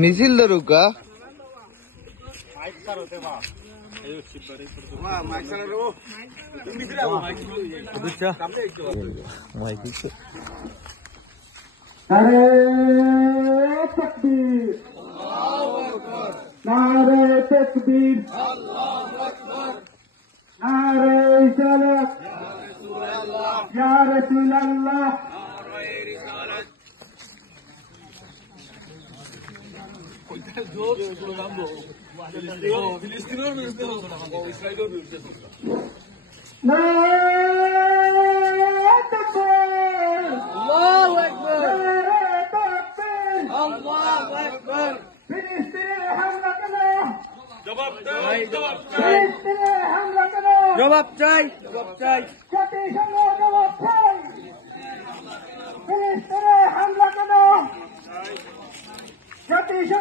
मिছিল धरूका नारे तकबीर, नारे तकबीर, नारे रिसालत, या रसूल अल्लाह। জবাব চাই জবাব চাই জাতিসংঘ জবাব চাই। ফিলিস্তিনে হামলা কেন? জাতিসংঘ